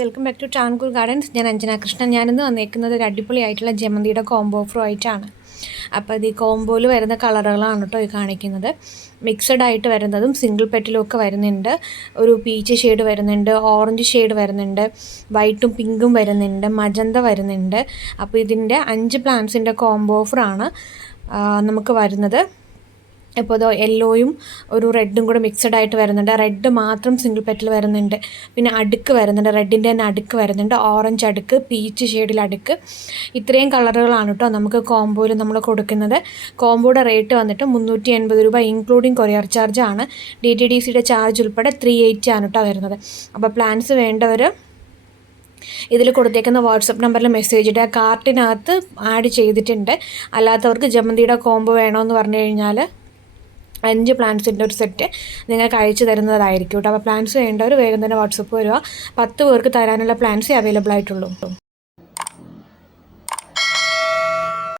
Welcome back to Travancore gardens. ഞാൻ അഞ്ജന കൃഷ്ണൻ. ഞാനിന്ന് വന്നേക്കുന്നത് ഒരു അടിപൊളിയായിട്ടുള്ള ജമന്തിയുടെ കോംബോ ഓഫറും ആയിട്ടാണ്. അപ്പോൾ ഇത് ഈ കോംബോയിൽ വരുന്ന കളറുകളാണ് കേട്ടോ ഈ കാണിക്കുന്നത്. മിക്സഡ് ആയിട്ട് വരുന്നതും സിംഗിൾ പെറ്റലും ഒക്കെ വരുന്നുണ്ട്. ഒരു പീച്ച് ഷെയ്ഡ് വരുന്നുണ്ട്, ഓറഞ്ച് ഷെയ്ഡ് വരുന്നുണ്ട്, വൈറ്റും പിങ്കും വരുന്നുണ്ട്, മജന്ത വരുന്നുണ്ട്. അപ്പോൾ ഇതിൻ്റെ 5 പ്ലാന്റ്സിൻ്റെ കോംബോ ഓഫറാണ് നമുക്ക് വരുന്നത്. ഇപ്പോൾ ഇത് യെല്ലോയും ഒരു റെഡും കൂടെ മിക്സഡ് ആയിട്ട് വരുന്നുണ്ട്. റെഡ് മാത്രം സിംഗിൾ പെറ്റൽ വരുന്നുണ്ട്. പിന്നെ അടുക്ക് വരുന്നുണ്ട്, റെഡിൻ്റെ തന്നെ അടുക്ക് വരുന്നുണ്ട്, ഓറഞ്ച് അടുക്ക്, പീച്ച് ഷെയ്ഡിൽ അടുക്ക്. ഇത്രയും കളറുകളാണ് കേട്ടോ നമുക്ക് കോംബോയിൽ നമ്മൾ കൊടുക്കുന്നത്. കോംബോയുടെ റേറ്റ് വന്നിട്ട് 380 രൂപ ഇൻക്ലൂഡിങ് കൊറിയർ ചാർജ് ആണ്. DTDCയുടെ ചാർജ് ഉൾപ്പെടെ 380 ആണ് കേട്ടോ വരുന്നത്. അപ്പോൾ പ്ലാൻസ് വേണ്ടവർ ഇതിൽ കൊടുത്തേക്കുന്ന വാട്സപ്പ് നമ്പറിൽ മെസ്സേജ് ഇടുക. കാർട്ടിനകത്ത് ആഡ് ചെയ്തിട്ടുണ്ട്. അല്ലാത്തവർക്ക് ജമന്തിയുടെ കോംബോ വേണമെന്ന് പറഞ്ഞു കഴിഞ്ഞാൽ 5 പ്ലാന്റ്സിൻ്റെ ഒരു സെറ്റ് നിങ്ങൾക്ക് അയച്ചു തരുന്നതായിരിക്കും കേട്ടോ. അപ്പോൾ പ്ലാന്റ്സ് വേണ്ടവർ വേഗം തന്നെ വാട്സപ്പ് വരിക. 10 പേർക്ക് തരാനുള്ള പ്ലാന്റ്സേ അവൈലബിൾ ആയിട്ടുള്ളൂ.